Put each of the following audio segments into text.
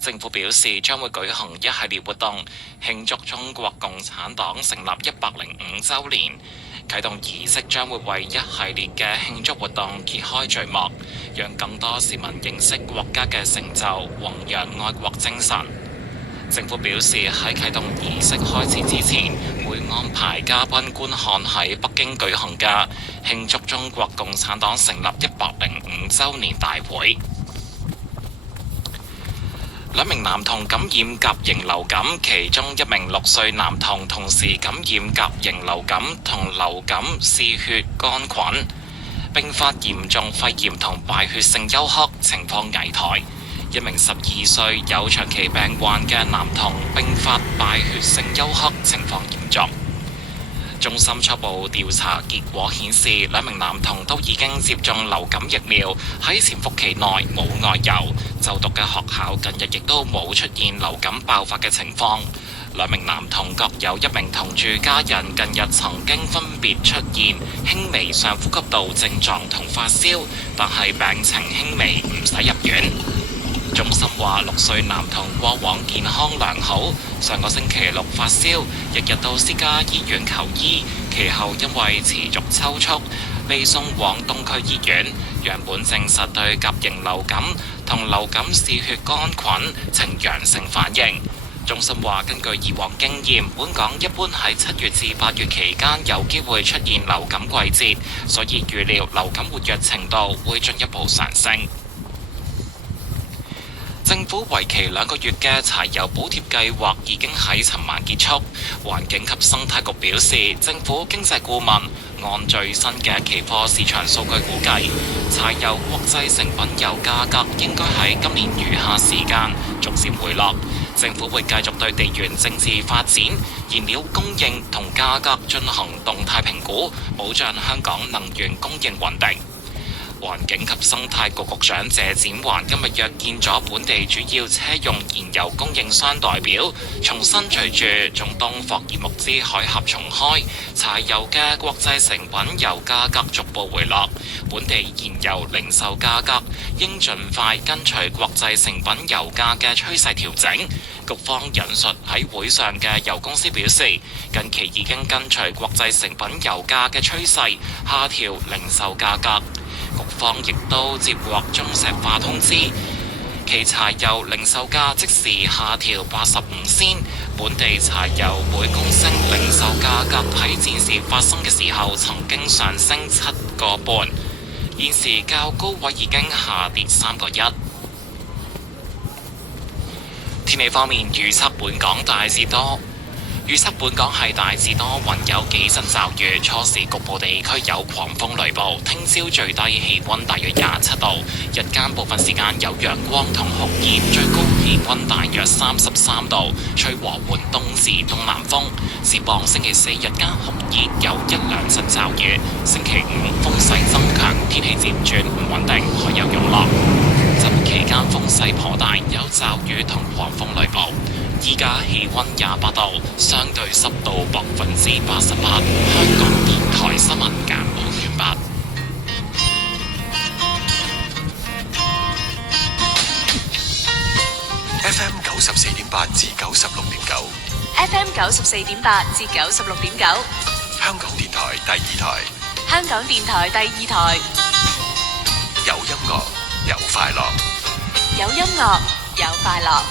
政府表示將會舉行一系列活動，慶祝中國共產黨成立105週年。啟動儀式將會為一系列嘅慶祝活動揭開序幕，讓更多市民認識國家嘅成就，弘揚愛國精神。政府表示喺啟動儀式開始之前，會安排嘉賓觀看喺北京舉行嘅慶祝中國共產黨成立105週年大會。兩名男童感染甲型流感，其中一名6歲男童同時感染甲型流感同流感嗜血桿菌，並發嚴重肺炎同敗血性休克，情況危殆。一名12歲有長期病患嘅男童並發敗血性休克，情況嚴重。中心初步調查結果顯示，兩名男童都已經接種流感疫苗，喺潛伏期內冇外遊，就讀嘅學校近日亦都冇出現流感爆發嘅情況。兩名男童各有一名同住家人近日曾經分別出現輕微上呼吸道症狀同發燒，但係病情輕微，唔使入院。中心話6歲男童過往健康良好，上個星期六發燒，日日到私家醫院求醫，其後因為持續抽搐，被送往東區醫院，樣本證實對甲型流感同流感嗜血桿菌呈陽性反應。中心話根據以往經驗，本港一般喺7月至8月期間有機會出現流感季節，所以預料流感活躍程度會進一步上升。政府為期2個月嘅柴油補貼計劃已經喺尋晚結束。環境及生態局表示，政府經濟顧問按最新嘅期貨市場數據估計，柴油國際成品油價格應該喺今年餘下時間逐漸回落。政府會繼續對地緣政治發展、燃料供應同價格進行動態評估，保障香港能源供應穩定。環境及生態局局長謝展寰今日約見咗本地主要車用燃油供應商代表，重申隨住中東霍爾木茲海峽重開，柴油嘅國際成品油價格逐步回落，本地燃油零售價格應盡快跟隨國際成品油價嘅趨勢調整。局方引述喺會上嘅油公司表示，近期已經跟隨國際成品油價嘅趨勢下調零售價格。局方亦都接獲中石化通知，其柴油零售價即時下調85仙，本地柴油每公升零售價格喺戰事發生嘅時候曾經上升7個半，現時較高位已經下跌3個1。天氣方面預測本港係大致多雲，有幾陣驟雨，初時局部地區有狂風雷暴。聽朝最低氣溫大約27度，日間部分時間有陽光同酷熱，最高氣溫大約33度，吹和緩東至東南風。展望星期4日間酷熱，有1-2陣驟雨。星期5風勢增強，天氣漸轉唔穩定，海有湧浪。周末期間風勢頗大，有驟雨同狂風雷暴。依家氣溫28度，相對濕度88%。香港電台新聞簡報完畢。FM 94.8至96.9。FM 94.8至96.9。香港電台第2台。香港電台第2台。有音樂，有快樂。有音樂，有快樂。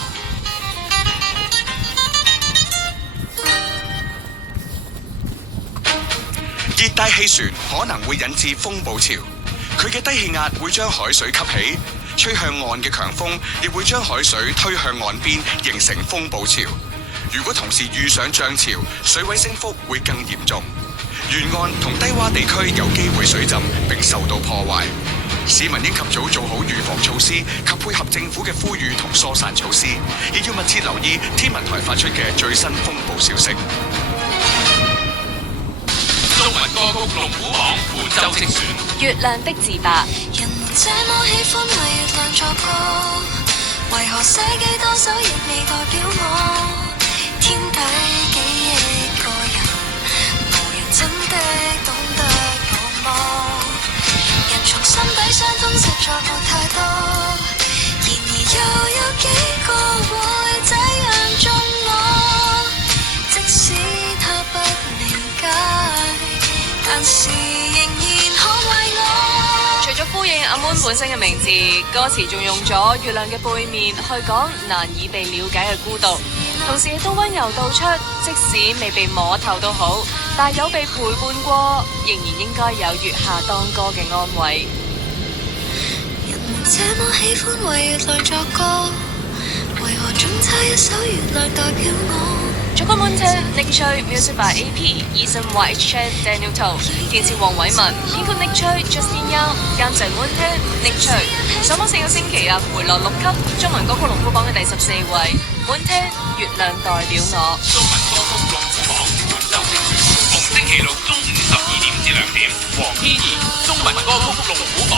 熱帶氣旋可能會引致風暴潮，佢嘅低氣壓會將海水吸起，吹向岸嘅強風亦會將海水推向岸邊，形成風暴潮。如果同時遇上漲潮，水位升幅會更嚴重，沿岸同低洼地區有機會水浸並受到破壞。市民應及早做好預防措施及配合政府嘅呼籲同疏散措施，亦要密切留意天文台發出嘅最新風暴消息。中文歌曲龍虎榜本周精選。月亮的自白。人們這麼喜歡為月亮作歌，為何寫幾多首亦未代表我？天底幾億個人，無人真的懂得我麼？人從心底相通實在沒太多，然而又有幾個阿 Moon 本身嘅名字，歌詞仲用咗月亮嘅背面去講難以被了解嘅孤獨，同時亦都溫柔道出，即使未被摸透都好，但有被陪伴過，仍然應該有月下當歌嘅安慰。人們這麼喜歡為月亮作歌，為何總差一首月亮代表我？作曲 Moonton Nick Choi Music by AP Ethan White Chan Daniel To 填詞黃偉文編曲 Nick Choi Justin Young 監製 Moonton Nick Choi 上榜4個星期啊，回落6級，中文歌曲龍虎榜嘅第14位 Moonton 月亮代表我。中文歌曲龍虎榜本周精選，逢星期六中午12點至2點，黃天怡中文歌曲龍虎榜。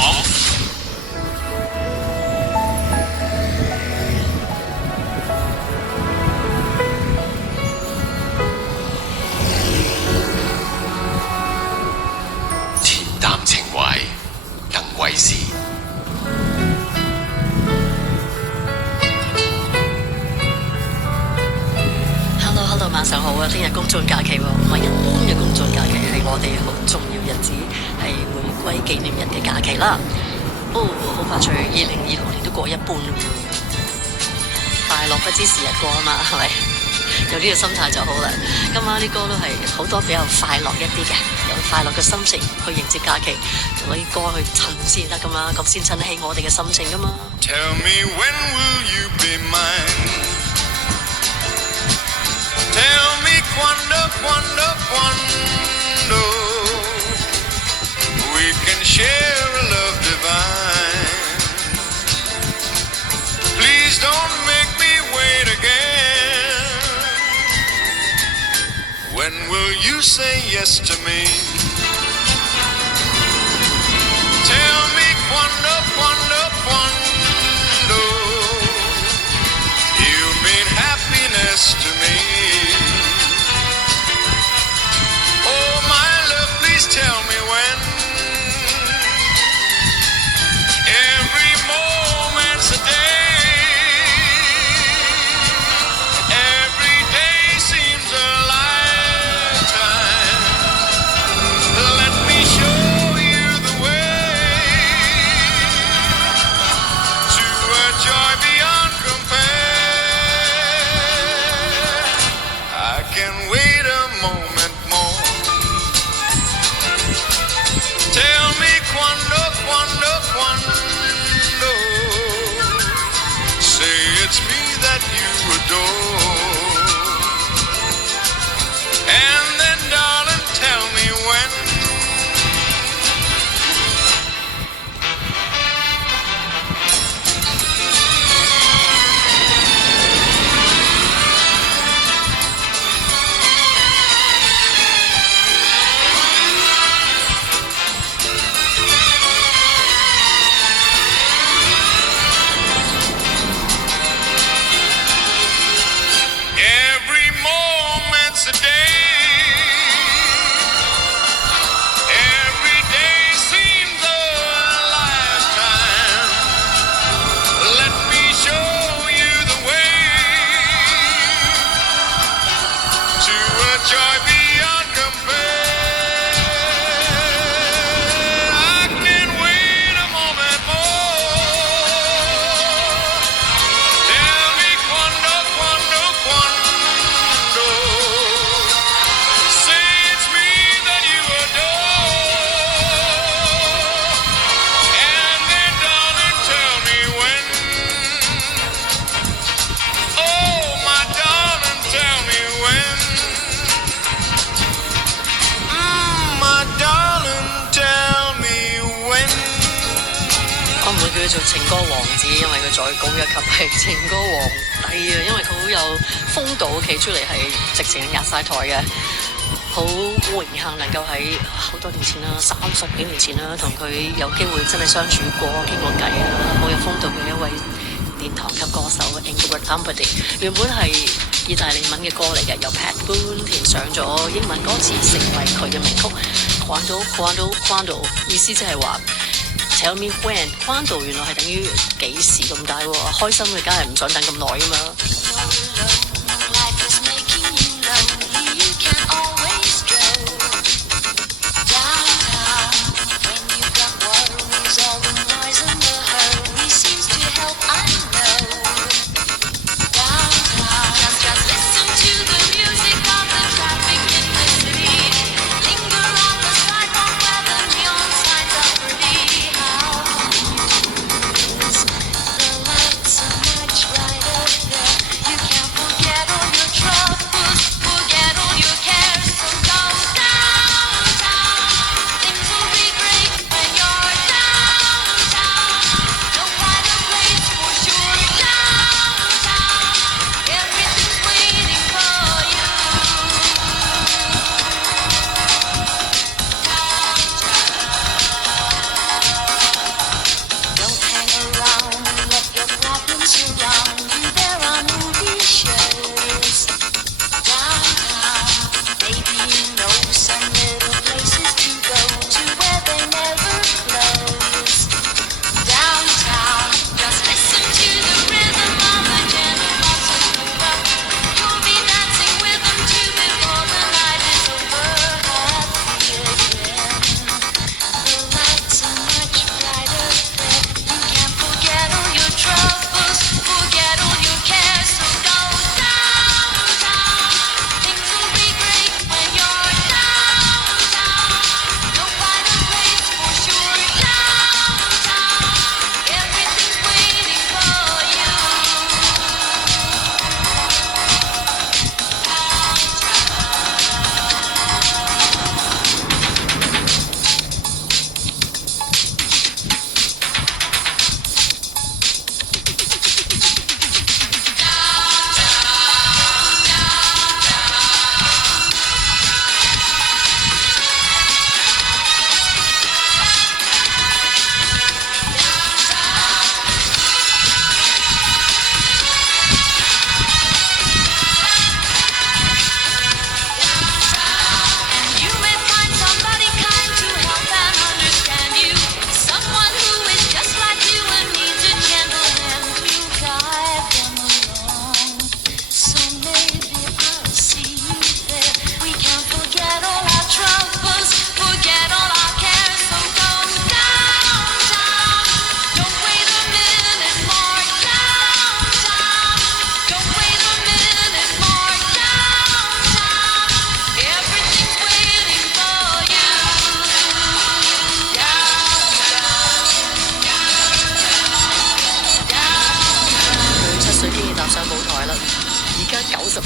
情懷更為是。Hello， 晚上好啊！聽日公眾假期喎，唔係一般嘅公眾假期，係我哋好重要日子，係回歸紀念日嘅假期啦。好快脆，2026年都過一半啦。快樂不知時日過啊嘛，係咪？有呢個心態就好啦。今晚啲歌都係好多比較快樂一啲嘅，有快樂嘅心情去迎接假期，用啲歌去襯先得噶嘛，咁先襯起我哋嘅心情噶嘛。Tell me when will you be mine? Tell me quando, quando, quando we can share a love divine. Please don't make me wait again.When will you say yes to me? Tell me quando, quando, quando you mean happiness to me. Oh my love, please tell me when. Every moment's a day.Every day seems a lifetime.Let me show you the way to a joy beyond compare. I can wait a moment more. Tell me quando, quando, quando. Say it's me that you adore.And then, darling, tell me when. Every moment's a day.Every day seems a lifetime. Let me show you the way to a joy beyond compare. I can wait a moment more. Tell me quando, quando, quando. Say it's me that you adore.And then, darling, tell me when. Oh, my darling, tell me when. My darling, tell me when. 我唔會叫佢做情歌王子，因為佢再高一級係情歌皇帝啊！因為佢好有風度，企出嚟係直情壓晒台嘅。好榮幸能夠喺好多年前啦，30幾年前啦，同佢有機會真係相處過、傾過偈啊！好有風度嘅一位殿堂級歌手 Ingrid Humperdinck， 原本係意大利文嘅歌嚟嘅，由 Pat Boone 填上咗英文歌詞，成為佢嘅名曲。Quando, quando, quando， 意思即係話 Tell me when， quando 原來係等於幾時咁解喎？開心嘅梗係唔想等咁耐㗎嘛。Downtown, when you've got water wings, all the noise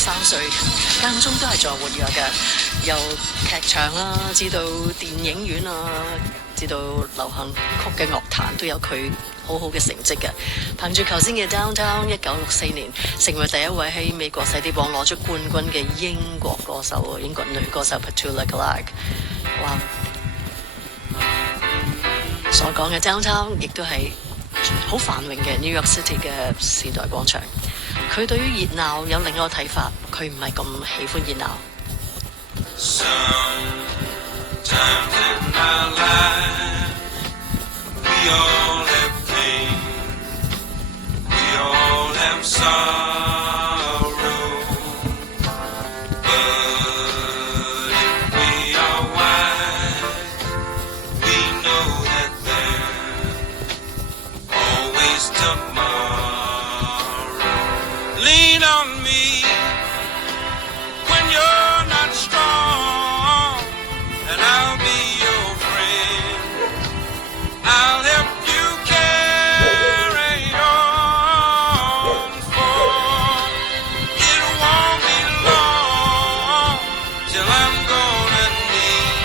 13歲，間中都係仲係活躍嘅，由劇場啦，至到電影院啊，至到流行曲嘅樂壇都有佢好好嘅成績嘅。憑住頭先嘅 Downtown， 1964年成為第一位喺美國細碟榜攞出冠軍嘅英國歌手，英國女歌手 Petula Clark。哇！所講嘅 Downtown 亦都係好繁榮嘅 New York City 嘅時代廣場。佢對於熱鬧有另外一個睇法，佢唔係咁喜歡熱鬧。Sometimes in our life, we all have pain, we all have sorrow, but if we are wise, we know that there's always tomorrow. Lean on me when you're not strong, and I'll be your friend. I'll help you carry on, for it won't be long till I'm gonna need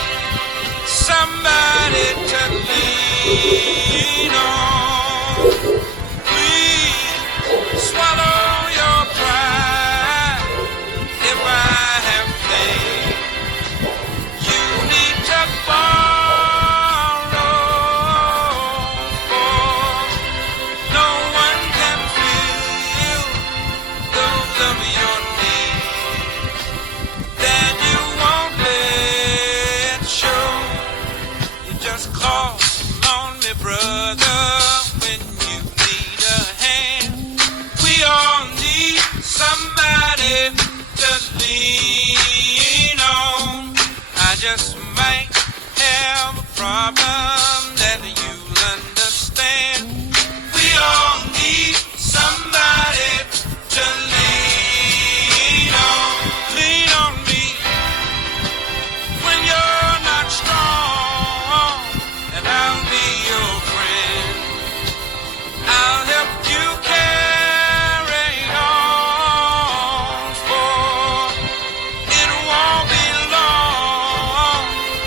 somebody to lean on. Please swallow your pride if I have faith. You need to borrow, for no one can feel those of your needs that you won't let show. You just call on me, brother, when you need a hand. We all need somebody to lean on. I just might have a problem that you'll understand. We all need somebody to lean on. Lean on me when you're not strong, and I'll be your friend. I'll help you carry on, for it won't be long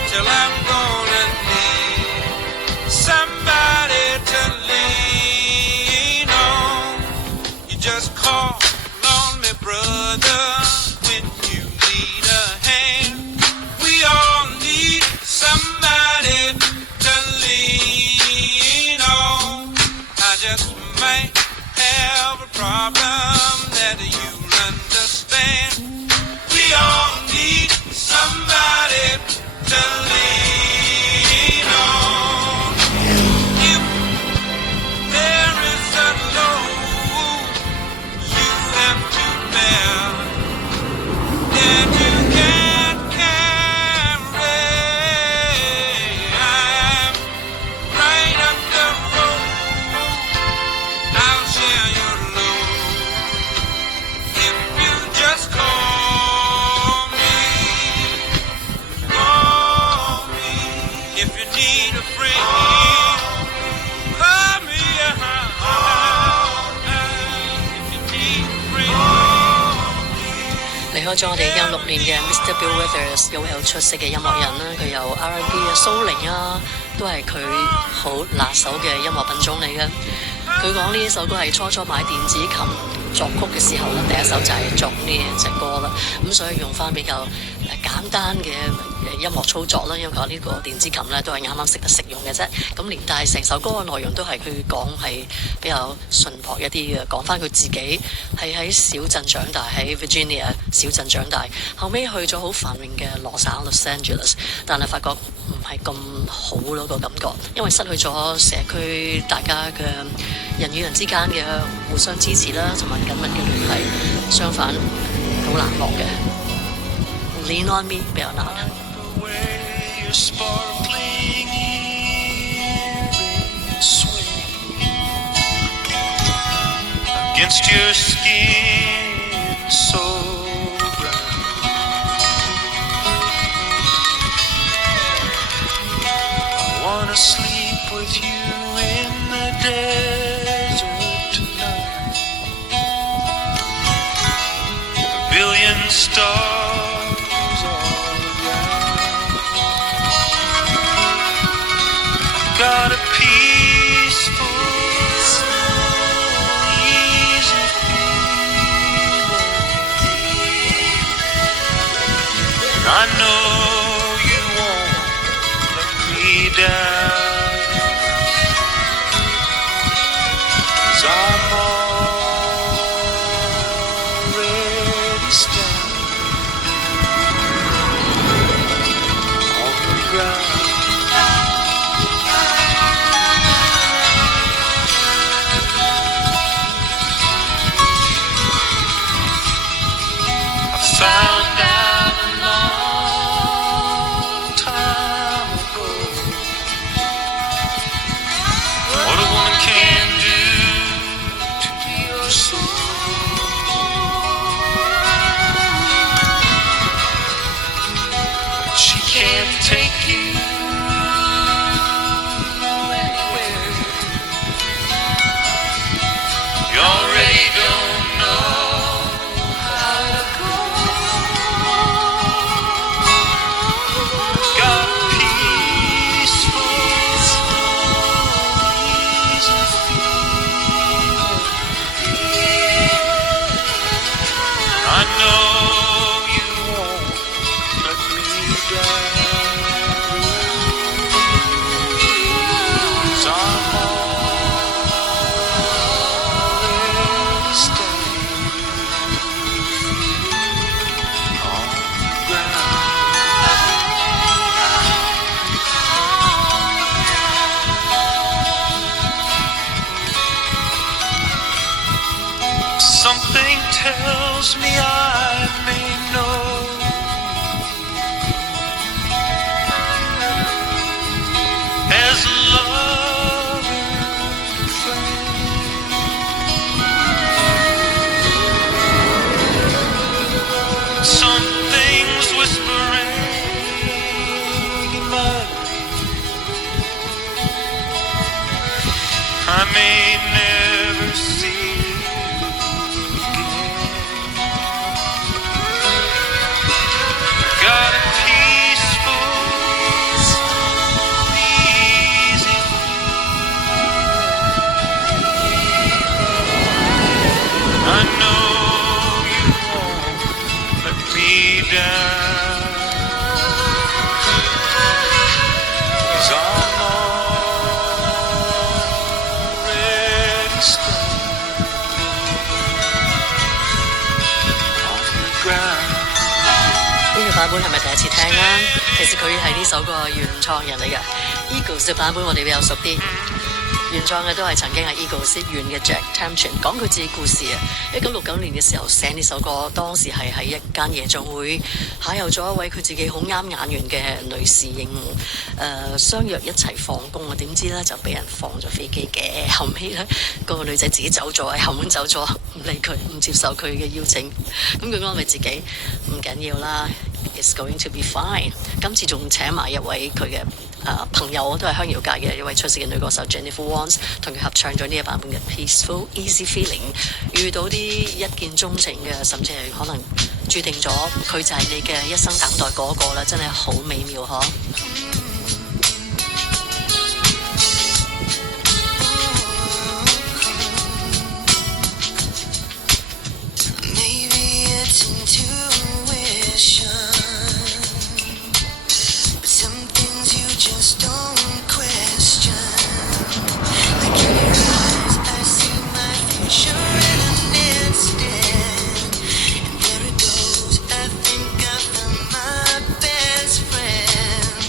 till I'm gonna need somebody to lean on. You just call on me, brother, when you need a hand. We all need somebody to lean on. I just might have a problem that you'll understand. We all need somebody to lean on. If there is a load you have to bear that you can't carry, I'm right up the road. I'll share your load if you just call me. Call me if you need a friend. Call me if you need a friend. 離開咗我哋已經6年嘅 Mr. Bill Withers，有位好出色嘅音樂人啦，佢有 R&B 啊、蘇寧啊，都係佢好拿手嘅音樂品種嚟嘅。佢講呢一首歌係初初買電子琴作曲嘅時候咧，第一首就係作呢一隻歌啦。咁所以用翻比較簡單嘅音樂操作啦，因為佢呢個電子琴咧都係啱啱識得食用嘅啫。咁連帶成首歌嘅內容都係佢講係比較淳樸一啲嘅，講翻佢自己係喺小鎮長大，喺 Virginia 小鎮長大，後尾去咗好繁榮嘅羅省 Los Angeles， 但係發覺唔係咁好咯個感覺，因為失去咗社區大家嘅人與人之間嘅互相支持啦，同埋緊密嘅聯繫，相反好冷漠嘅。Lean on me 比較難。Your sparkling earrings swing against your skin so brown. I wanna sleep with you in the desert tonight. A billion Something tells me I may know. As a lover and friend, something's whispering in my ear. I may never see again. Got a peaceful, easy I know you won't let me down, 'cause I'm already standing on the ground. 呢個版本係咪第一次聽啊？其實佢係呢首歌嘅原創人嚟嘅。Eagles 嘅版本我哋比較熟啲，原創嘅都係曾經係 Eagles 原嘅 Jack Tempchin 講佢自己故事啊。1969年嘅時候寫呢首歌，當時係喺一間夜總會邂逅咗一位佢自己好啱眼緣嘅女侍應，相約一齊放工啊，點知咧就俾人放咗飛機嘅。後尾咧個女仔自己走咗，喺後門走咗，唔理佢，唔接受佢嘅邀請。咁佢安慰自己唔緊要啦。It's going to be fine。今次仲請埋一位佢嘅朋友，都係鄉謠界嘅一位出色嘅女歌手 Jennifer Warnes， 同佢合唱咗呢一版本嘅 Peaceful Easy Feeling。遇到啲一見鍾情嘅，甚至係可能注定咗佢就係你嘅一生等待嗰個啦，真係好美妙嗬。Maybe it's intuition, but some things you just don't question. Like in your eyes, I see my future in an instant, and there it goes. I think I found my best friend.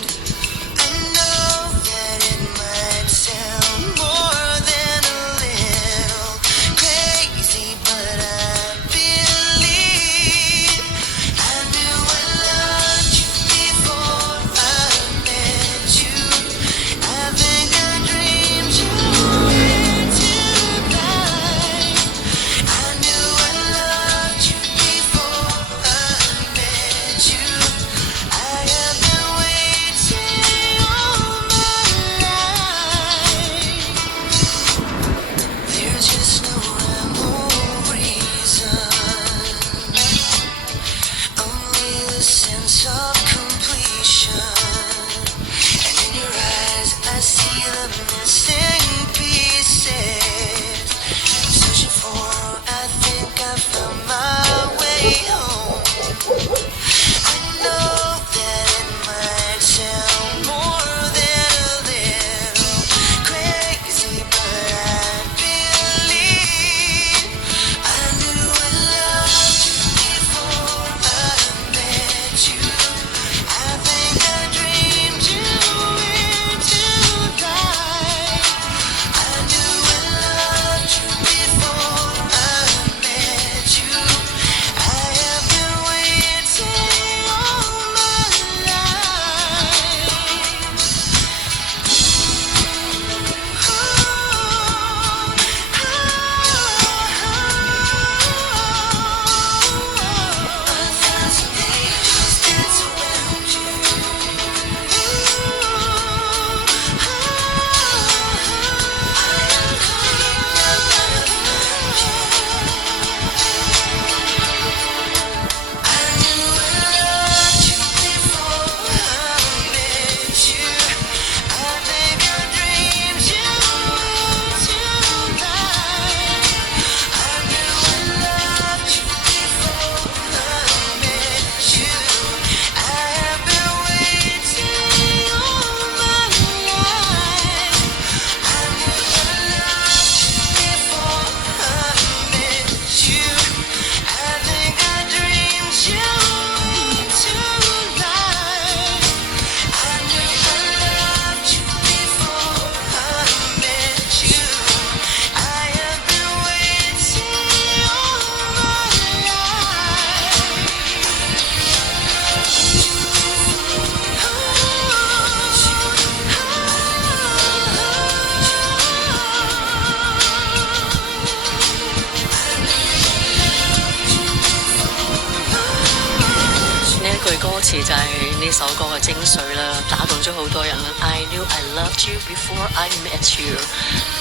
詞就係呢首歌嘅精髓啦，打動咗好多人啦。I knew I loved you before I met you。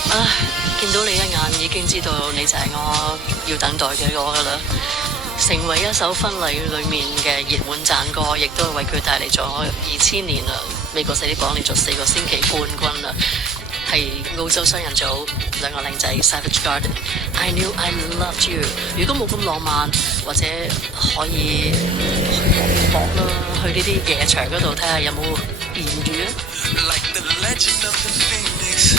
唉，見到你一眼已經知道你就係我要等待嘅我噶啦。成為一首婚禮裏面嘅熱門讚歌，亦都係為佢帶嚟咗2000年啦美國細啲榜連續4個星期冠軍啦。係澳洲雙人組兩個靚仔 Savage Garden。I knew I loved you。如果冇咁浪漫，或者可以搏啦，去呢啲夜場嗰度睇下有冇艷遇啊。Like the legend of the phoenix,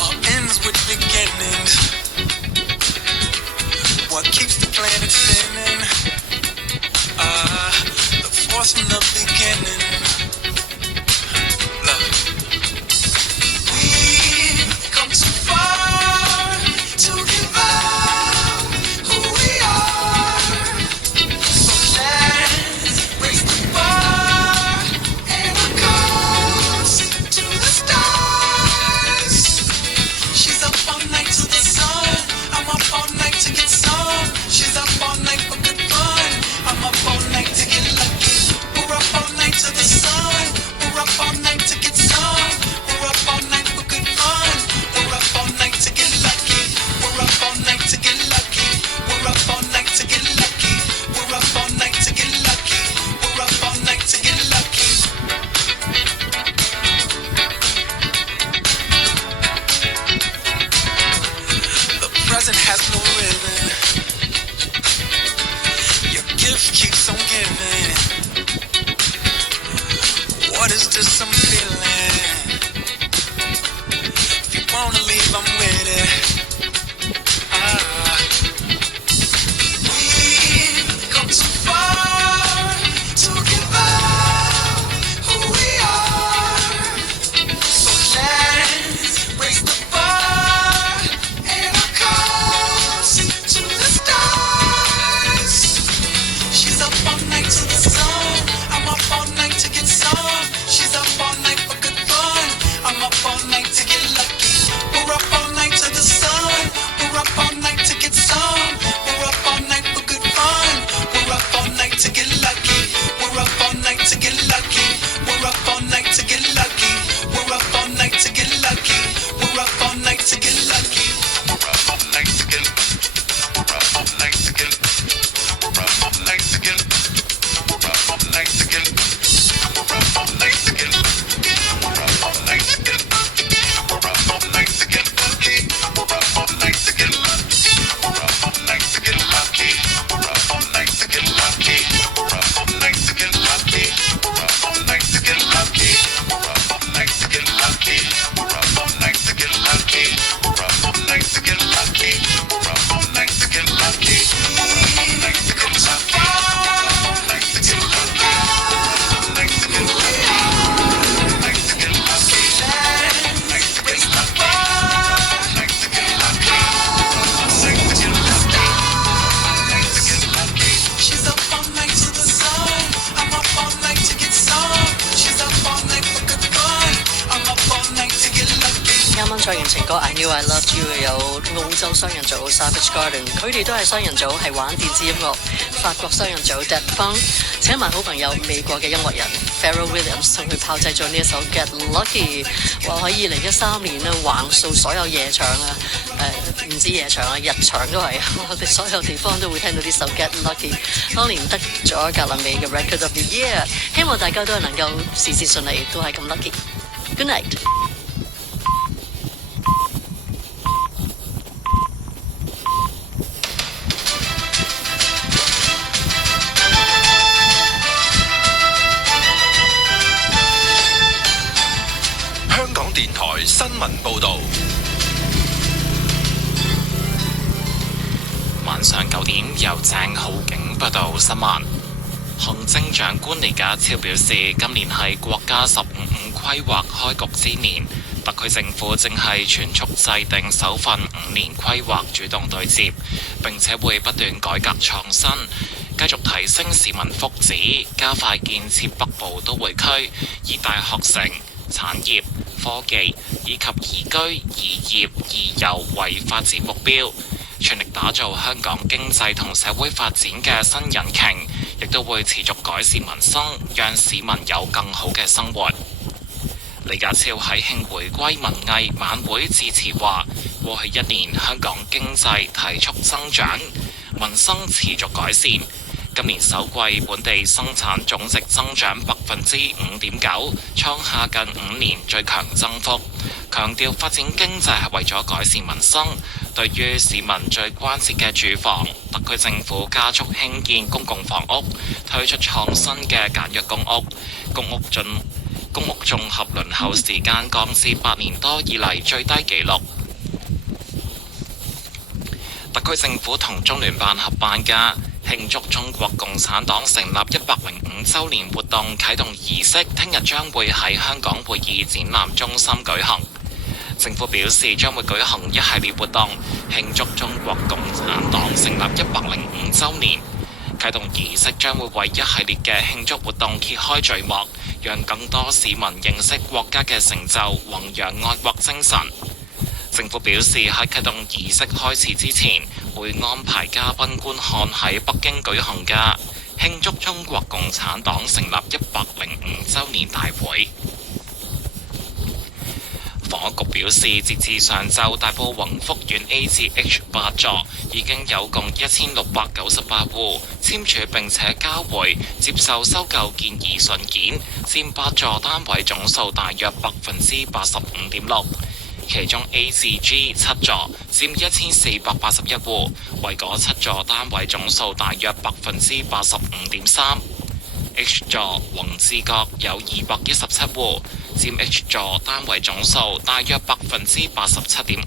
all ends with beginnings. What keeps the planet spinning? The force from the beginning. Love. We've come too far to give up who we are. So let's raise the bar and our goals to the stars. She's up all night to the sun. I'm up all night to get some. She's up all night for good fun. I'm up all night to get lucky. We're up all night to the sun. We're up all night to get some. We're up all night for good fun. We're up all night to get lucky. We're up all night to get lucky. We're up all night to get lucky. We're up all night to get lucky. We're up all night to get lucky. The present has no rhythm. Your gift keeps on giving. What is this I'm feeling? If you wanna leave, I'm with it. We've come too far to give up who we are. So let's raise the bar and our cause to the stars. She's up all night to the sun. I'm up all night to get some. She's up all night for good fun. I'm up all night to get lucky. We're up all night to the sun. We're up all night to get some. We're up all night for good fun. We're up all night to get lucky. We're up all night to get lucky. We're up all night to get lucky. We're up all night to get lucky. We're up all night to get lucky. We're up all night to get. We're up all night to get. We're up all night to get. We're up all night to get. We're up all night to get. We're up all night to get. We're up all night to get lucky. We're up all night to get lucky. We're up all night to get lucky. We're up all night to get lucky. We're up all night to get lucky. We're up all night to get lucky. We're up all night to get lucky. We're up all night to get lucky. We're up all night to get lucky. We're up all night to get lucky. We're up all night to get lucky. She's up all night to the sun. I'm up all night to get some. She's up all night for good fun. I'm up all night to get lucky. 啱啱唱完情歌 I knew I loved you 嘅有澳洲雙人組 Savage Garden， 佢哋都係雙人組，係玩電子音樂。法國雙人組 Daft Punk 請埋好朋友美國嘅音樂人 Pharrell Williams 同佢炮製咗呢一首 Get Lucky， 話喺2013年咧橫掃所有夜場啊，唔止夜場啊，日場都係，我哋所有地方都會聽到呢首 Get Lucky。當年得咗格林美嘅 Record of the Year， 希望大家都係能夠事事順利，都係咁 lucky。Good night。香港電台新聞報導。晚上9點，由鄭浩景報道新聞。行政長官李家超表示，今年係國家15規劃開局之年，特區政府正係全速制定首份5年規劃，主動對接，並且會不斷改革創新，繼續提升市民福祉，加快建設北部都會區，以大學城、產業、科技以及宜居、宜業、宜遊為發展目標，全力打造香港經濟同社會發展嘅新引擎，亦都會持續改善民生，讓市民有更好嘅生活。李家超喺慶回歸文藝晚會致辭話：過去一年香港經濟提速增長，民生持續改善。今年首季本地生產總值增長5.9%，創下近5年最強增幅。強調發展經濟係為咗改善民生。對於市民最關切嘅住房，特區政府加速興建公共房屋，推出創新嘅簡約公屋，公屋綜合輪候時間降至8年多以嚟最低紀錄。特區政府同中聯辦合辦嘅慶祝中國共產黨成立105週年活動啟動儀式，聽日將會喺香港會議展覽中心舉行。政府表示將會舉行一系列活動，慶祝中國共產黨成立105週年。啟動儀式將會為一系列嘅慶祝活動揭開序幕，讓更多市民認識國家嘅成就，弘揚愛國精神。政府表示喺啟動儀式開始之前，會安排嘉賓觀看喺北京舉行嘅慶祝中國共產黨成立105週年大會。房屋局表示，截至上晝，大埔宏福苑 A 至 H 8座已經有共1698戶簽署並且交回接受收購建議信件，佔8座單位總數大約85.6%。其中 A 至 G 7座佔1481戶，為嗰7座單位總數大約85.3%。H 座宏志閣有217戶，佔 H 座單位總數大約87.5%。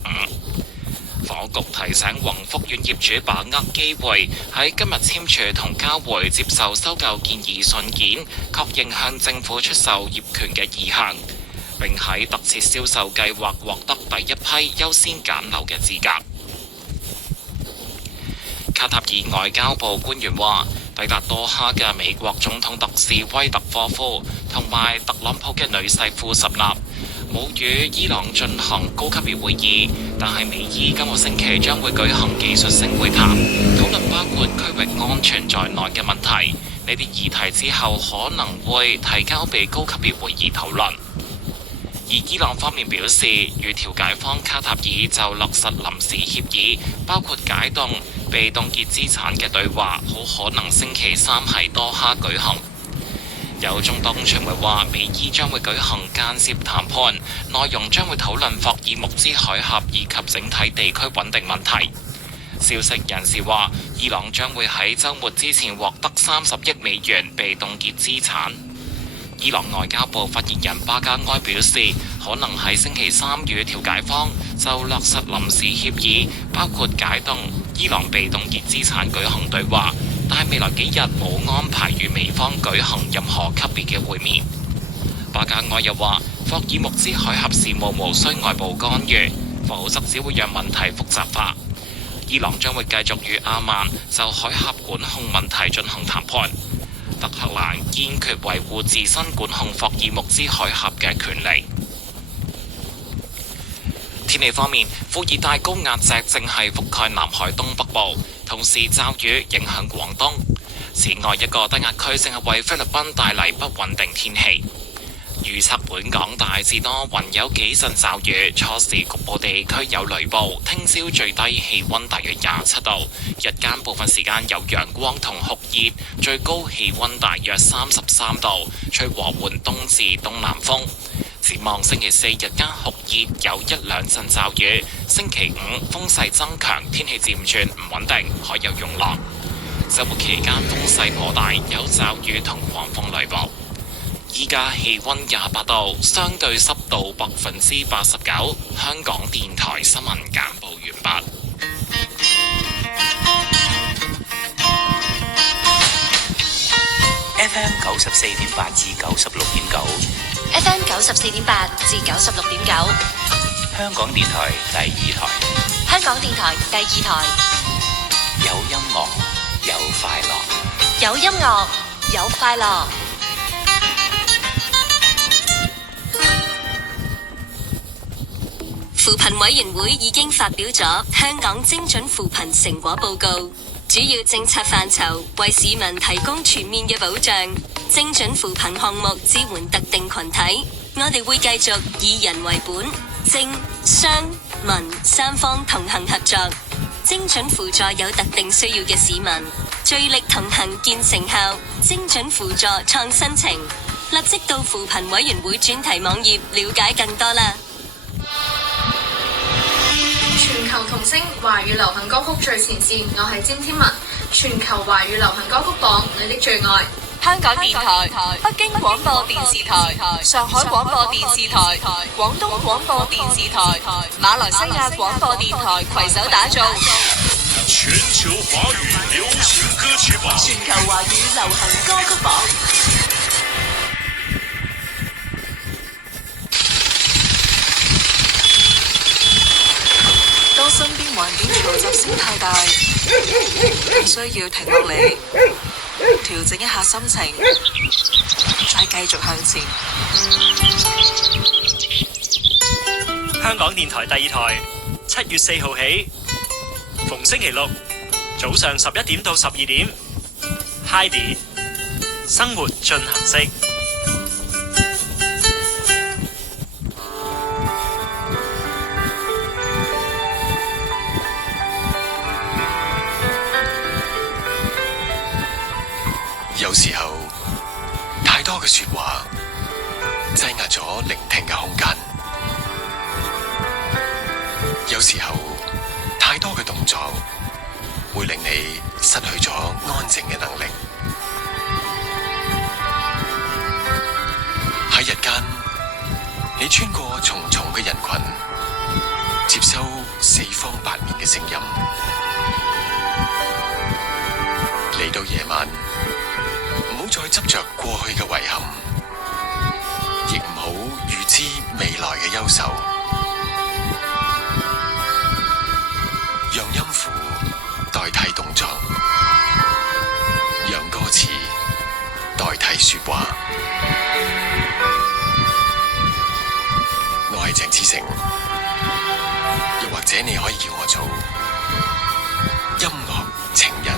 房屋局提醒宏福苑業主把握機會，喺今日簽署同交回接受收購建議信件，確認向政府出售業權嘅意向，並喺特設銷售計劃獲得第一批優先揀樓嘅資格。卡塔爾外交部官員話，抵達多哈嘅美國總統特使威特科夫同埋特朗普嘅女婿庫什納冇與伊朗進行高級別會議，但係美伊今個星期將會舉行技術性會談，討論包括區域安全在內嘅問題。呢啲議題之後可能會提交俾高級別會議討論。而伊朗方面表示，與調解方卡塔爾就落實臨時協議，包括解凍被凍結資產嘅對話，好可能星期3喺多哈舉行。有中東傳媒話，美伊將會舉行間接談判，內容將會討論霍爾木茲海峽以及整體地區穩定問題。消息人士話，伊朗將會喺週末之前獲得30億美元被凍結資產。伊朗外交部發言人巴加埃表示，可能喺星期3與調解方就落實臨時協議，包括解凍伊朗被凍結資產舉行對話，但係未來幾日冇安排與美方舉行任何級別嘅會面。巴加埃又話，霍爾木茲海峽事務無需外部干預，否則只會讓問題複雜化。伊朗將會繼續與阿曼就海峽管控問題進行談判。德黑蘭堅決維護自身管控霍爾木茲海峽嘅權利。天氣方面，副熱帶高壓脊正係覆蓋南海東北部，同時驟雨影響廣東。此外，一個低壓區正係為菲律賓帶嚟不穩定天氣。預測本港大致多雲，有幾陣驟雨，初時局部地區有雷暴。聽朝最低氣溫大約27度，日間部分時間有陽光同酷熱，最高氣溫大約33度，吹和緩東至東南風。展望星期4日間酷熱，有1-2陣驟雨。星期5風勢增強，天氣漸轉唔穩定，海有湧浪。週末期間風勢頗大，有驟雨同狂風雷暴。依家氣溫28度，相對濕度89%。香港電台新聞簡報完畢。FM 94.8至96.9 FM 94.8至96.9，香港電台第2台。香港電台第2台，有音樂，有快樂。有音樂，有快樂。扶貧委員會已經發表咗香港精準扶貧成果報告。主要政策範疇為市民提供全面嘅保障，精準扶貧項目支援特定群體。我哋會繼續以人為本，政商民三方同行合作，精準輔助有特定需要嘅市民，聚力同行見成效，精準輔助創新情。立即到扶貧委員會專題網頁了解更多啦！全球童聲華語流行歌曲最前線，我係詹天文。全球華語流行歌曲榜，你的最愛。香港電台、北京廣播電視台、上海廣播電視台、廣東廣播電視台、馬來西亞廣播電台攜手打造全球華語流行歌曲榜。全球華語流行歌曲榜。當身邊環境嘈雜聲太大，你需要停落嚟，調整一下心情，再繼續向前。香港電台第2台7月4號起，逢星期六早上11點到12點 ，Heidi 生活進行式。有時候太多嘅說話擠壓咗聆聽嘅空間，有時候太多嘅動作會令你失去咗安靜嘅能力。喺日間，你穿過重重嘅人群，接收四方八面嘅聲音。嚟到夜晚，唔好再執着過去嘅遺憾，亦唔好預知未來嘅憂愁。讓音符代替動作，讓歌詞代替說話。我係鄭子誠，又或者你可以叫我做音樂情人。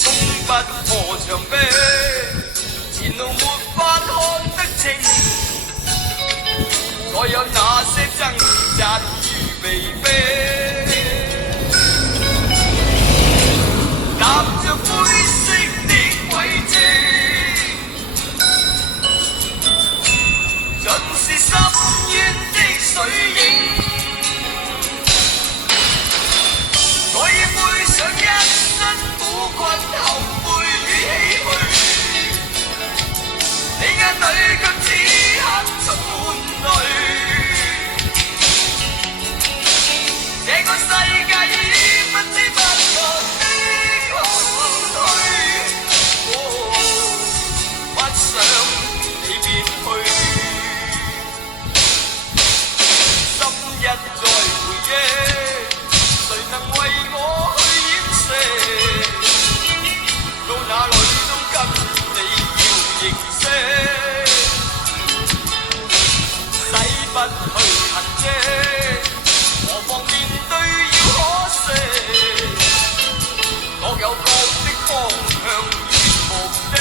衝不破牆壁，前路沒法看得清，所有那些掙扎如被逼，踏着灰色的軌跡，盡是深淵的水影。我已背上一身苦困後悔與唏噓，你眼裏卻此刻充滿淚。這個世界已不知不覺的空虛，不想你別去，心一再回憶。誰能為我去掩飾？到哪裏都跟你要認識，洗不去痕跡，何況面對要可惜。各有各的方向與目的，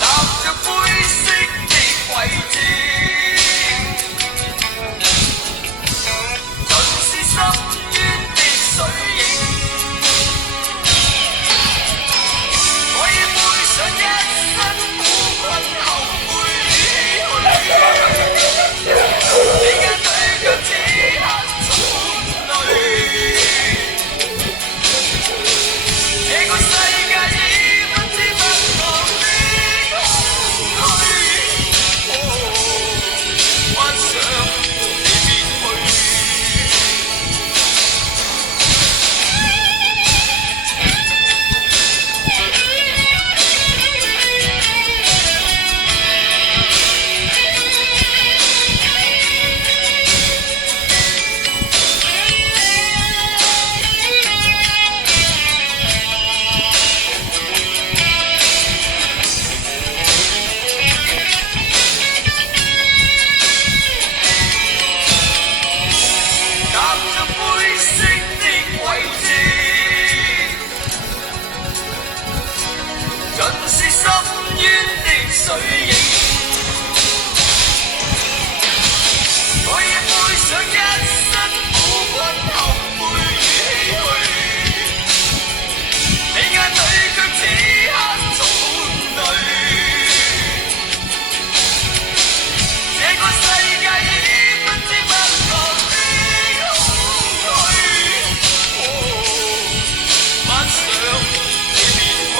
踏着灰色的軌跡。深淵的水影，我已背上一身苦困後悔與唏噓，你眼裏卻此刻充滿淚。這個世界已不知不覺的空虛，不想你別去。水影，我已背上一身苦困後悔與唏噓，你眼裏卻此刻充滿淚。這個世界已不知不覺的空虛，不想你別去。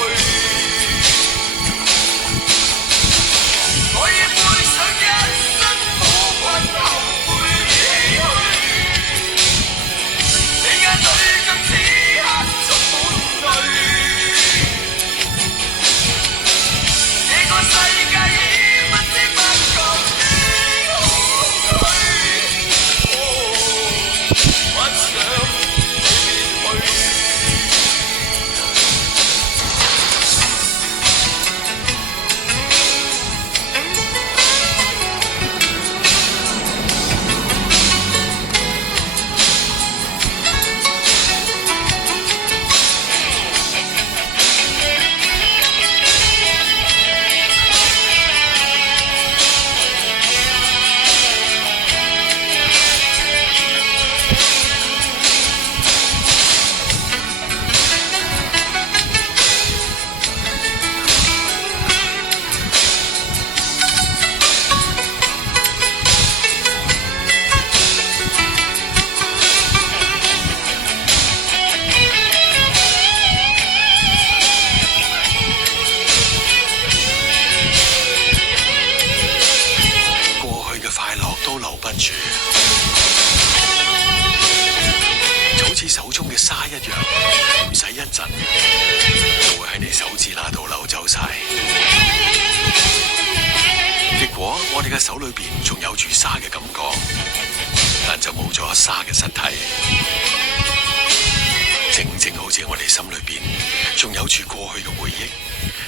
我已背上一身苦困後悔與唏噓，你眼裏卻此刻充滿淚。這個世界已不知不覺的空虛，不想你別去。就好似手中嘅沙一樣，唔使一陣，就會喺你手指那度流走晒。結果我哋嘅手裏邊仲有住沙嘅感覺，但就冇咗沙嘅實體。正正好似我哋心裏邊仲有住過去嘅回憶，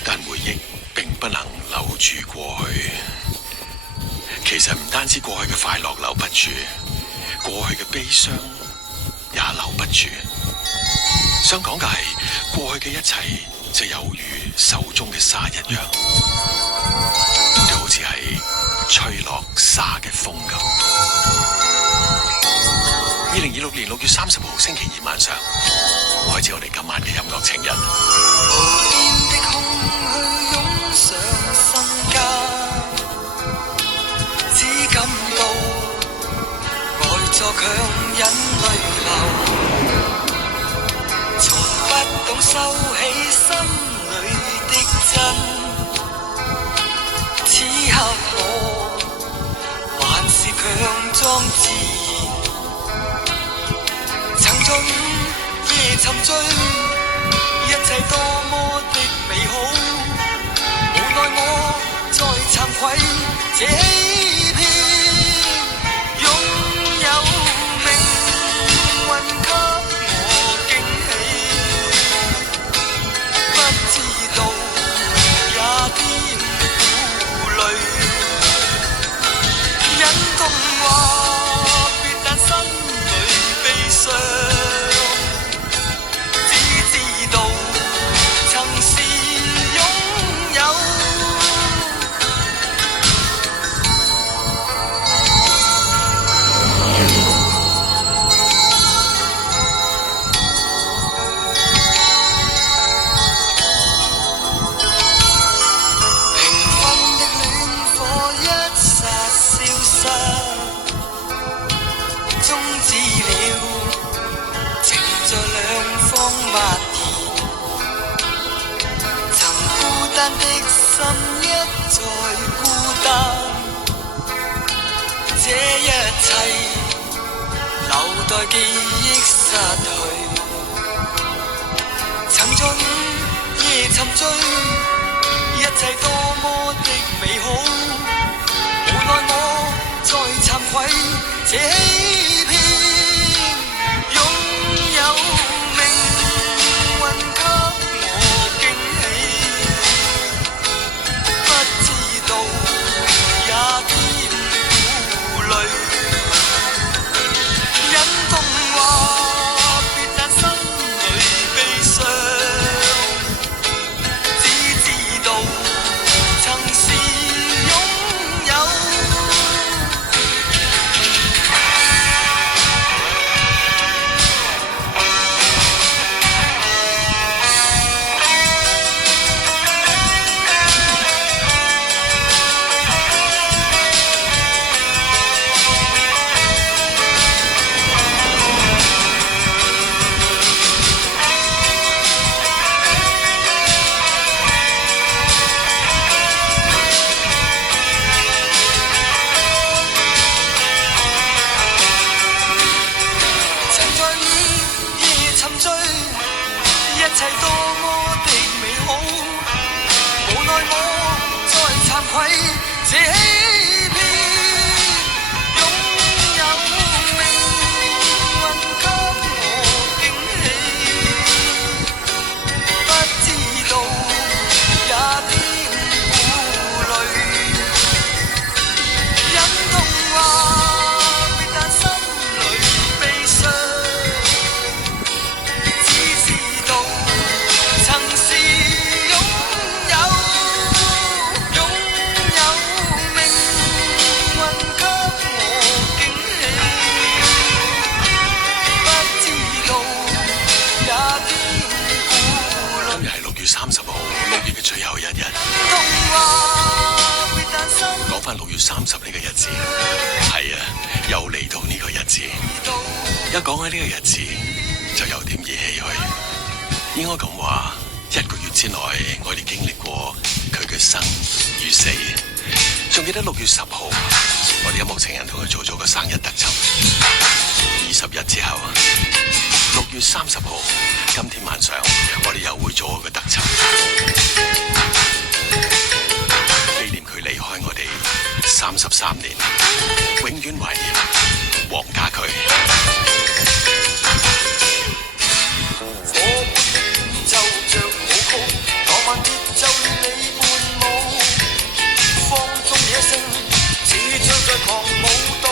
但回憶並不能留住過去。其實唔單止過去嘅快樂留不住，過去嘅悲傷也留不住。想講嘅係過去嘅一切就猶如手中嘅沙一樣，就好似係吹落沙嘅風咁。2026年6月30號星期二晚上，開始我哋今晚嘅音樂情人。無邊的空虛湧上心間，只感到呆坐強忍淚流，從不懂收起心裏的真，此刻我還是強裝自然，曾在午夜沉醉，一切多麼的美好，無奈我再慚愧這欺騙，擁有命運給我驚喜，不知道也添顧慮，忍痛話別，但心裏悲傷。的心一再孤單，這一切留待記憶失去。曾在午夜沉醉，一切多麼的美好，無奈我再慚愧這欺騙，擁有命運給我驚喜。也添顧慮，忍痛話別，但心裏悲傷，只知道曾是擁有。一切多麼的美好，無奈我再慚愧這欺騙，擁有命運給我驚喜，不知道也添顧慮，忍痛話別，但心裏悲傷。30號6月嘅最後一日，講翻6月30呢個日子，係啊，又嚟到呢個日子。一講起呢個日子，就有點兒唏噓。應該咁話，1個月之內，我哋經歷過佢嘅生與死。仲記得6月10號，我哋音樂情人同佢做咗個生日特輯。20日之後，6月30號，今天晚上我哋又會做一個特輯，紀念佢離開我哋33年，永遠懷念黃家駒。就像舞曲，浪漫節奏與你伴舞，放縱野性，似像在狂舞動。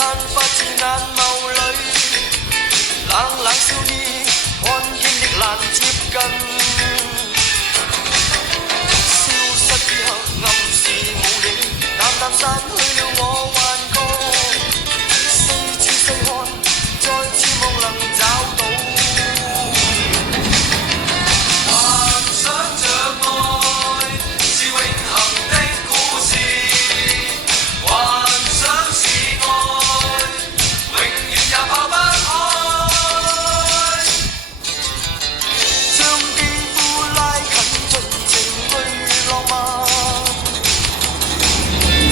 散發自眼眸裏，冷冷笑意，看見亦難接近。消失於黑暗是無影，淡淡散去了我幻覺。四處細看，再次夢能找到。幻想着愛是永恆的故事，幻想是愛，永遠也拋不開。將肌膚拉近，盡情去浪漫。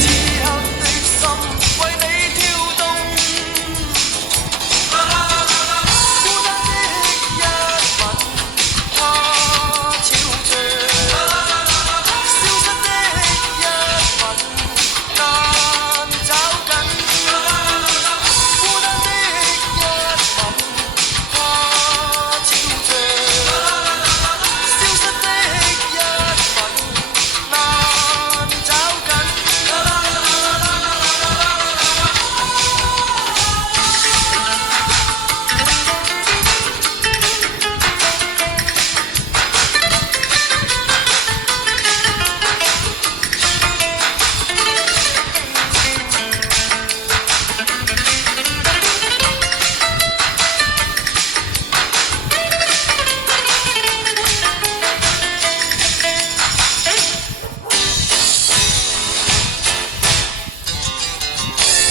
此刻的心為你跳動，孤單的一吻，它悄着，消失的一吻，難找緊。孤單的一吻，它悄着，消失的一吻，難找緊。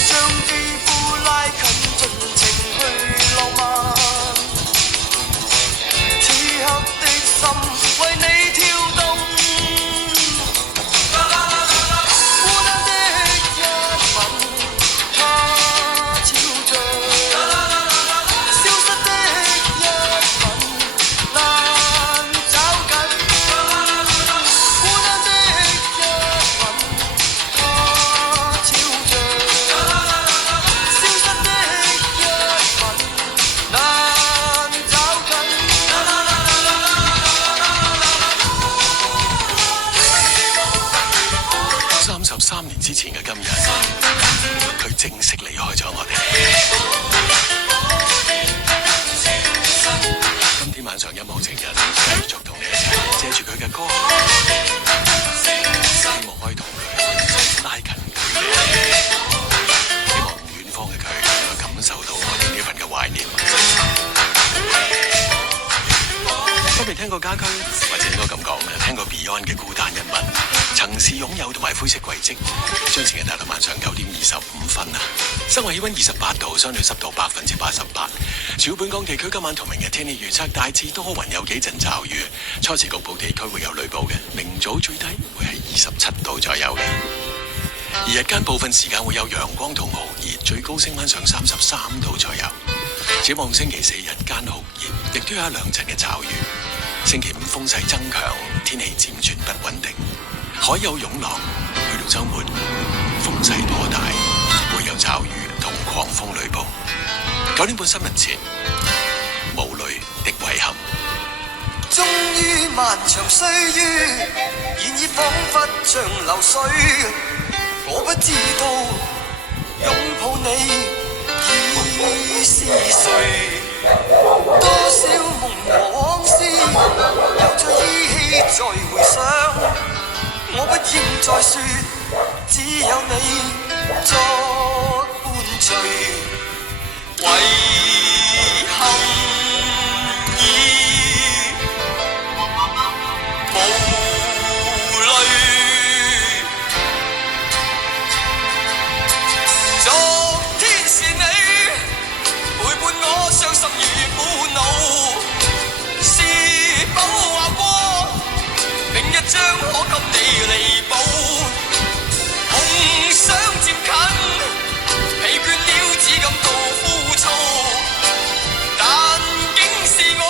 將肌膚拉近，盡情去浪漫。此刻的心為你跳動，孤單的一吻，它悄着，消失的一吻，難找緊。孤單的一吻，它悄着，消失的一吻，難找緊。33年之前嘅今日，佢正式離開咗我哋。今天晚上音樂情人繼續同你一齊借住佢嘅歌，希望可以同佢拉近距離，希望遠方嘅佢能夠感受到我哋呢份嘅懷念。都未聽過家駒，或者應該咁講咧，聽過 Beyond 嘅孤單一吻，曾是擁有同埋灰色軌跡，將前日帶到晚上9點25分啊！室外氣溫28度，相對濕度88%。主要本港地區今晚同明日天氣預測大致多雲，有幾陣驟雨，初時局部地區會有雷暴嘅，明早最低會係27度左右嘅。而日間部分時間會有陽光同酷熱，最高升返上33度左右。展望星期4日間酷熱，亦都有一兩陣嘅驟雨。星期5風勢增強，天氣漸轉不穩定，海有湧浪。去到週末，風勢頗大，會有驟雨同狂風雷暴。9點半新聞前，無淚的遺憾。終於漫長歲月，現已彷彿像流水。我不知道擁抱你已是誰，多少夢和往事有着依稀再回想。我不應再說，只有你作伴隨。遺憾已無淚，昨天是你陪伴我傷心與苦惱，是否話過明日將可給你彌補？夢想漸近，疲倦了只感到枯燥，但竟是我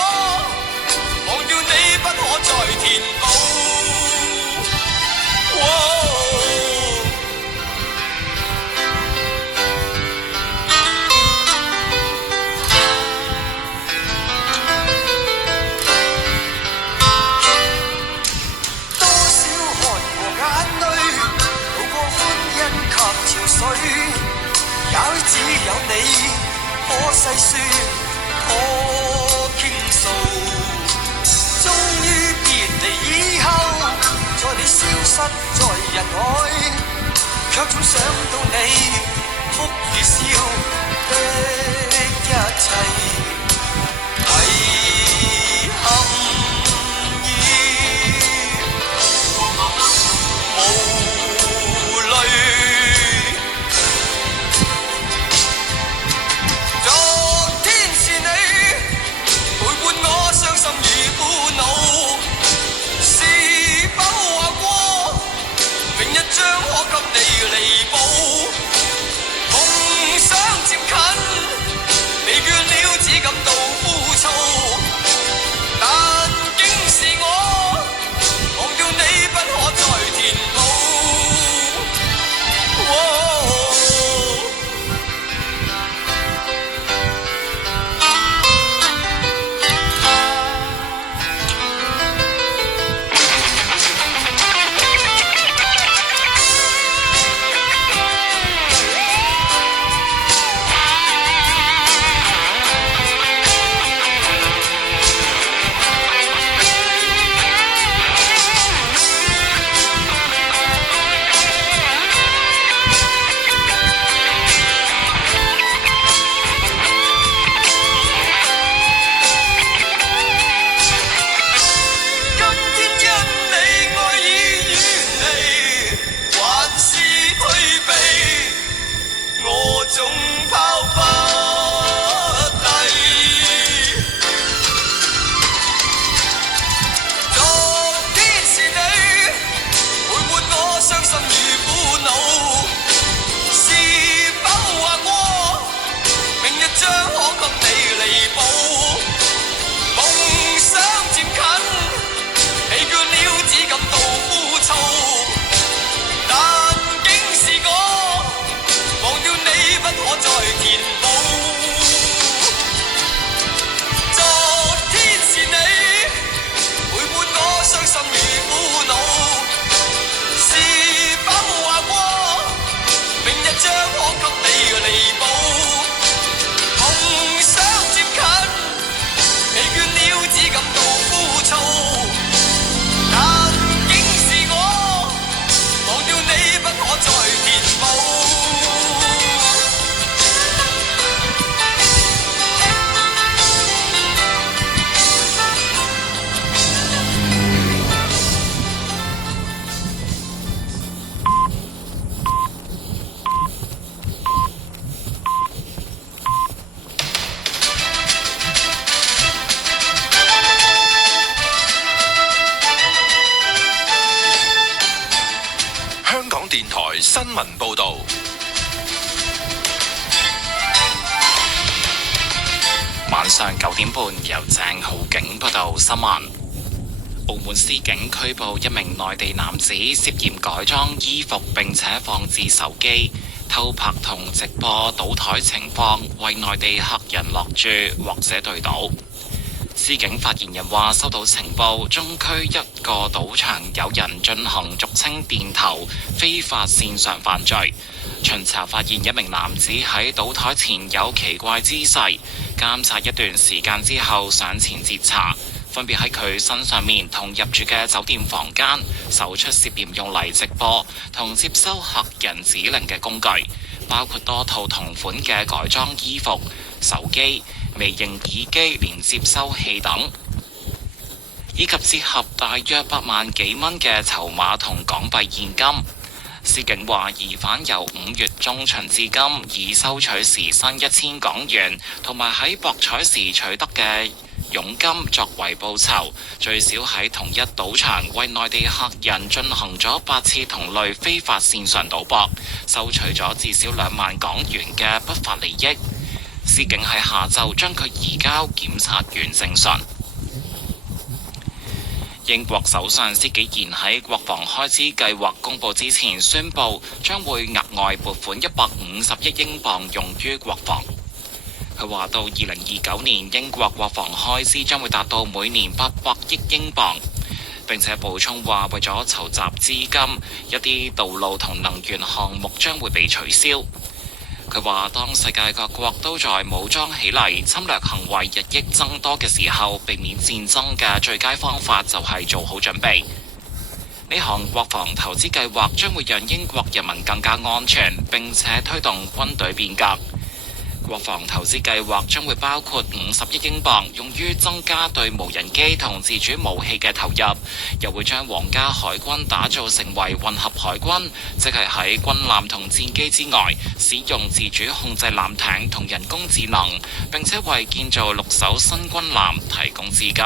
忘掉你不可再填補。多少汗和眼淚，渡過歡欣及潮水，也許只有你可細說，可傾訴。終於別離以後，在你消失在人海，卻總想到你哭與笑的一切，遺憾意無淚。昨天是你陪伴我傷心與苦惱，是否話過明日將可給你彌補？夢想接近，疲倦了只感到枯燥，但竟是我忘掉你不可再填補。新聞報導。晚上9點半，由鄭浩景報道新聞。澳門司警拘捕一名內地男子，涉嫌改裝衣服並且放置手機，偷拍同直播賭台情況，為內地客人落注或者對賭。司警發言人話：收到情報，中區一個賭場有人進行俗稱電頭非法線上犯罪。巡查發現一名男子喺賭台前有奇怪姿勢，監察一段時間之後上前截查，分別喺佢身上面同入住嘅酒店房間搜出涉嫌用嚟直播同接收客人指令嘅工具，包括多套同款嘅改裝衣服、手機、微型耳機連接收器等，以及折合大約8萬幾蚊嘅籌碼同港幣現金。司警話，疑犯由5月中旬至今，已收取時薪1000港元，同埋喺博彩時取得嘅佣金作為報酬，最少喺同一賭場為內地客人進行咗8次同類非法線上賭博，收取咗至少2萬港元嘅不法利益。司警喺下晝將佢移交檢察院偵訊。英國首相施紀賢喺國防開支計劃公佈之前宣布，將會額外撥款150億英鎊用於國防。佢話到2029年，英國國防開支將會達到每年800億英鎊。並且補充話，為咗籌集資金，一啲道路同能源項目將會被取消。佢話：當世界各國都在武裝起嚟，侵略行為日益增多嘅時候，避免戰爭嘅最佳方法就係做好準備。呢項國防投資計劃將會讓英國人民更加安全，並且推動軍隊變革。國防投資計劃將會包括50億英鎊，用於增加對無人機同自主武器嘅投入，又會將皇家海軍打造成為混合海軍，即係喺軍艦同戰機之外，使用自主控制艦艇同人工智能，並且為建造6艘新軍艦提供資金。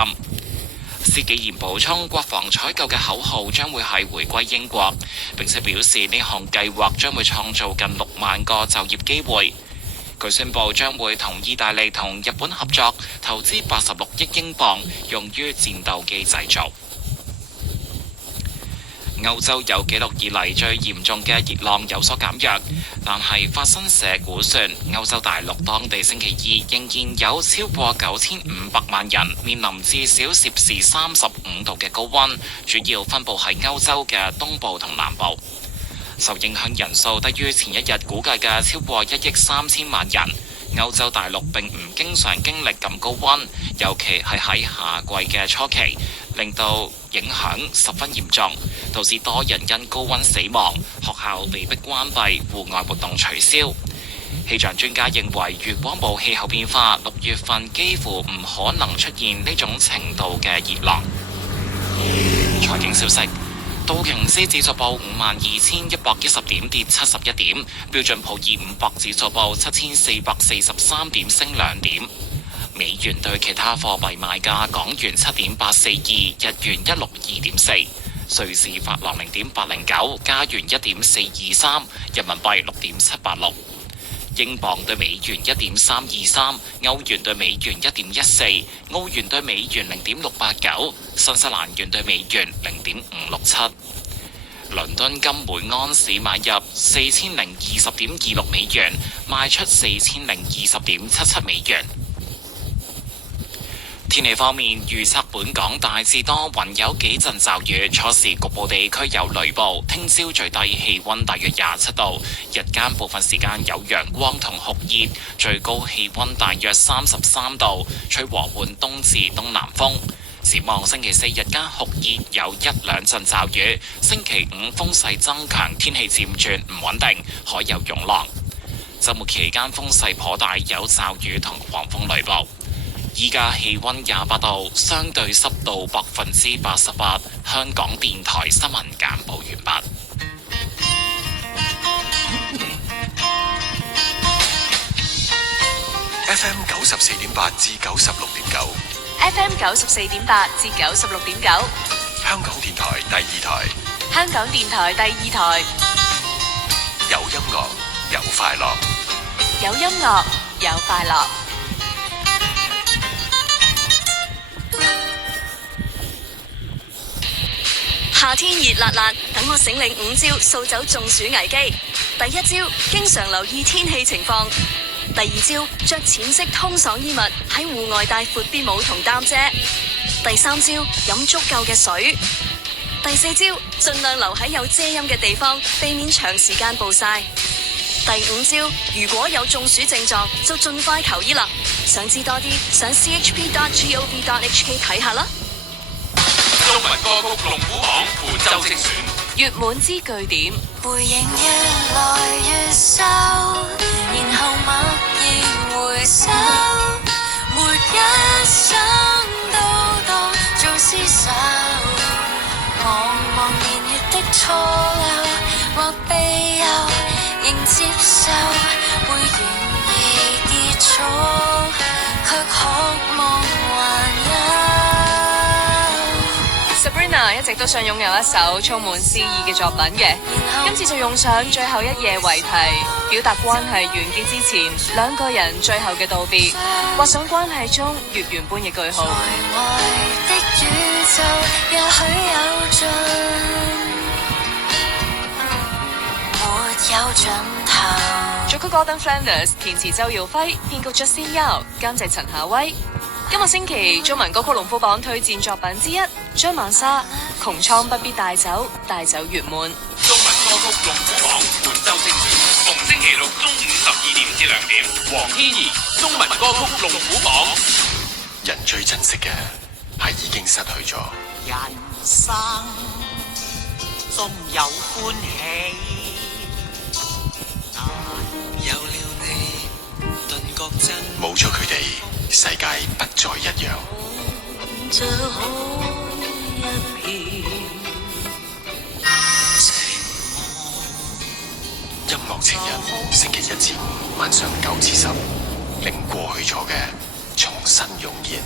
施紀賢補充，國防採購嘅口號將會係回歸英國，並且表示呢項計劃將會創造近6萬個就業機會。佢宣布將會同意大利同日本合作，投資86億英鎊，用於戰鬥機製造。歐洲有紀錄以嚟最嚴重嘅熱浪有所減弱，但係法新社估算，歐洲大陸當地星期二仍然有超過9500萬人面臨至少攝氏35度嘅高溫，主要分佈喺歐洲嘅東部同南部。受影響人數低於前一日估計嘅超過1億3000萬人。歐洲大陸並唔經常經歷咁高溫，尤其係喺夏季嘅初期，令到影響十分嚴重，導致多人因高溫死亡，學校被迫關閉，戶外活動取消。氣象專家認為，如果冇氣候變化，6月份幾乎唔可能出現呢種程度嘅熱浪。財經消息。道瓊斯指數報52,110點，跌71點；標準普爾500指數報7,443點，升2點。美元對其他貨幣賣價：港元7.842，日元162.4，瑞士法郎0.809，加元1.423，人民幣6.786。英鎊對美元1.323，歐元對美元1.14，澳元對美元0.689，新西蘭元對美元0.567。倫敦金每安士買入4020.26美元，賣出4020.77美元。天氣方面，預測本港大致多雲，有幾陣驟雨，初時局部地區有雷暴。聽朝最低氣溫大約27度，日間部分時間有陽光同酷熱，最高氣溫大約33度，吹和緩東至東南風。展望星期4日間酷熱，有1-2陣驟雨。星期5風勢增強，天氣漸轉唔穩定，海有湧浪。週末期間風勢頗大，有驟雨同狂風雷暴。依家氣溫28度，相對濕度88%。香港電台新聞簡報完畢。FM 94.8至96.9。FM 94.8至96.9。香港電台第2台。香港電台第2台。有音樂，有快樂。有音樂，有快樂。夏天熱辣辣，等我醒領5招掃走中暑危機。第1招，經常留意天氣情況。第2招，着淺色通爽衣物，喺戶外帶闊啲帽同擔遮。第3招，飲足夠嘅水。第4招，盡量留喺有遮陰嘅地方，避免長時間暴曬。第5招，如果有中暑症狀，就盡快求醫啦。想知多啲，上 chp.gov.hk 睇下啦。中文歌曲龍虎榜本周精選，月滿之句點。背影越來越瘦，然後默然回首，沒一想到當做廝守，望望年月的錯漏或庇佑，仍接受會願意結束，卻渴望還有。Sabrina 一直都想擁有一首充滿詩意嘅作品嘅，今次就用上最後一夜為題，表達關係完結之前兩個人最後嘅道別，畫上關係中月圓般嘅句號。的宇宙也許有盡，沒有盡頭。作曲 Gordon Flanders， 填詞周耀輝，編曲 Justin Yao， 監製陳夏威。今個星期中文歌曲龍虎榜推薦作品之一，張曼莎《窮蒼不必帶走，帶走月滿》。中文歌曲龍虎榜本周精選，逢星期六中午12點至2點，黃天怡中文歌曲龍虎榜。人最珍惜嘅係已經失去咗。人生縱有歡喜，但有了你，頓覺真。冇咗佢哋，世界不再一樣。這海一片音樂情人，星期一至五晚上9至10，令過去咗嘅重新湧現。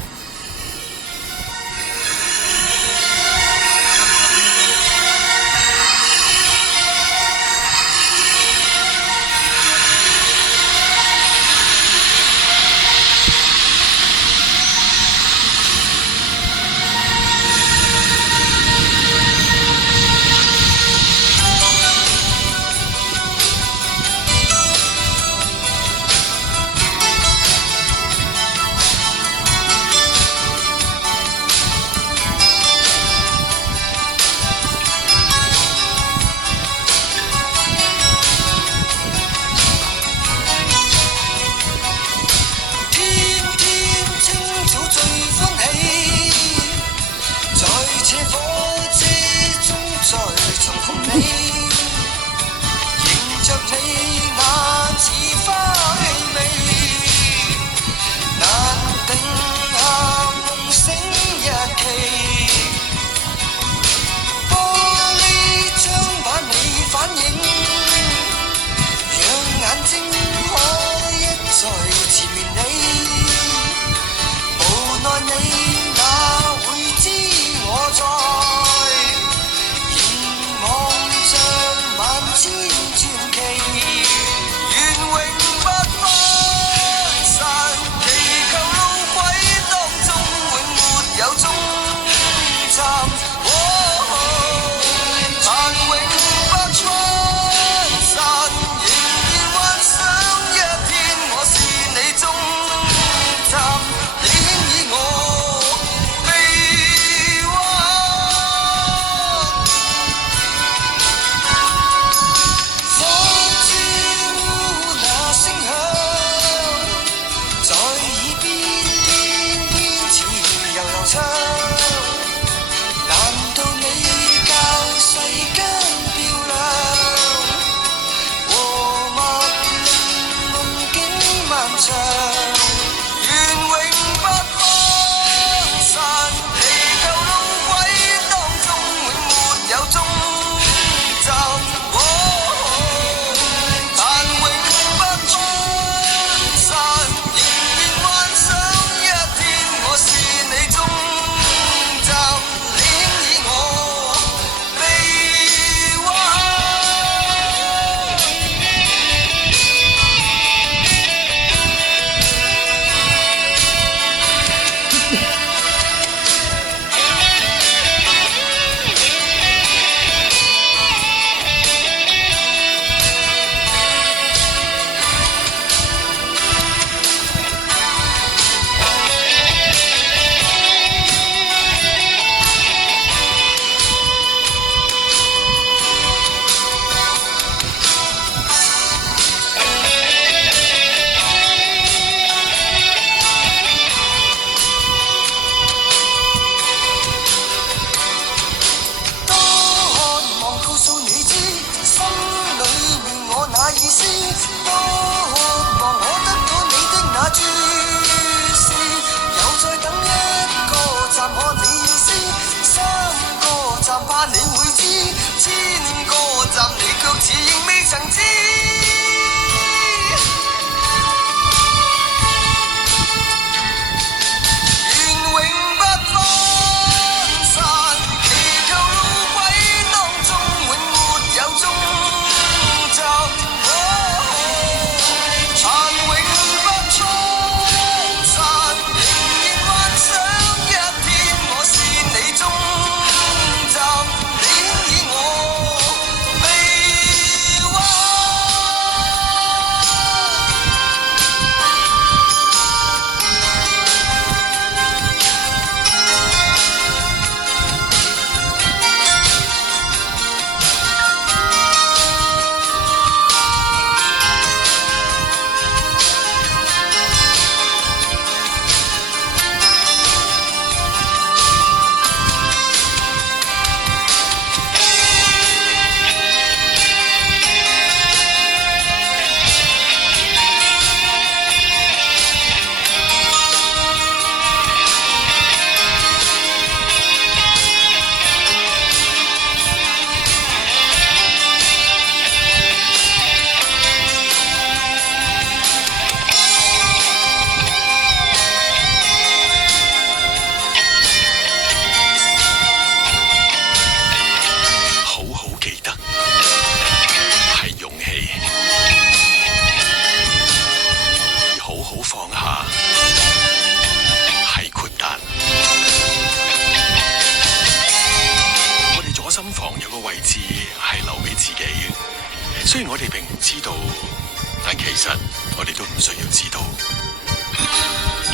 其實我哋都唔需要知道，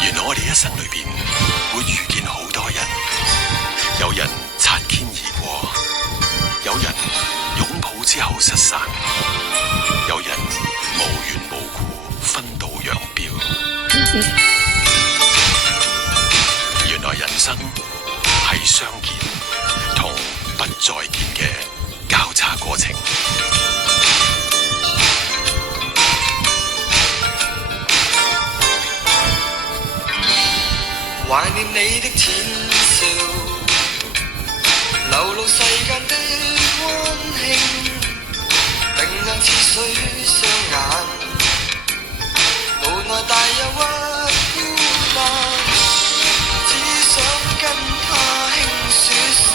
原來我哋一生裏邊會遇見好多人，有人擦肩而過，有人擁抱之後失散，有人無緣無故分道揚鑣。原來人生係相見同不再見嘅交叉過程。懷念你的淺笑，流露世間的溫馨，明亮似水雙眼，無奈大憂鬱孤單，只想跟他輕說聲，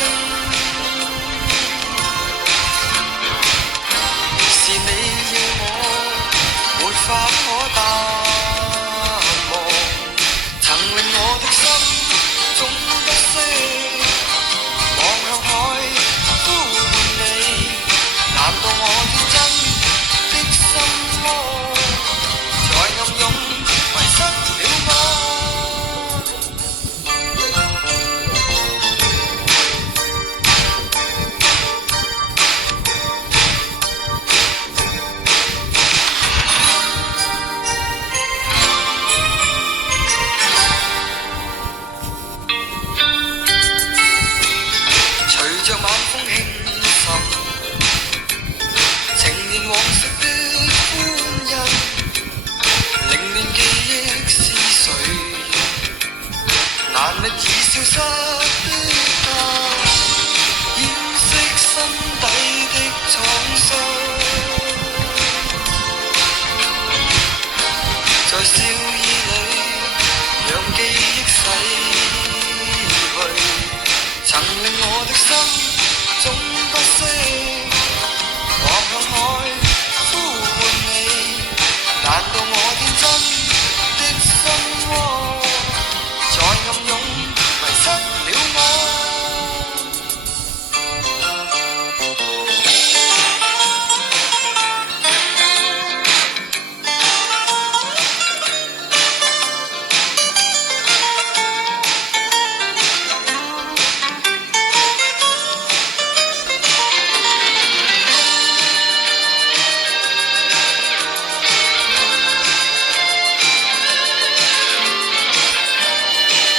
是你要我，沒法可答。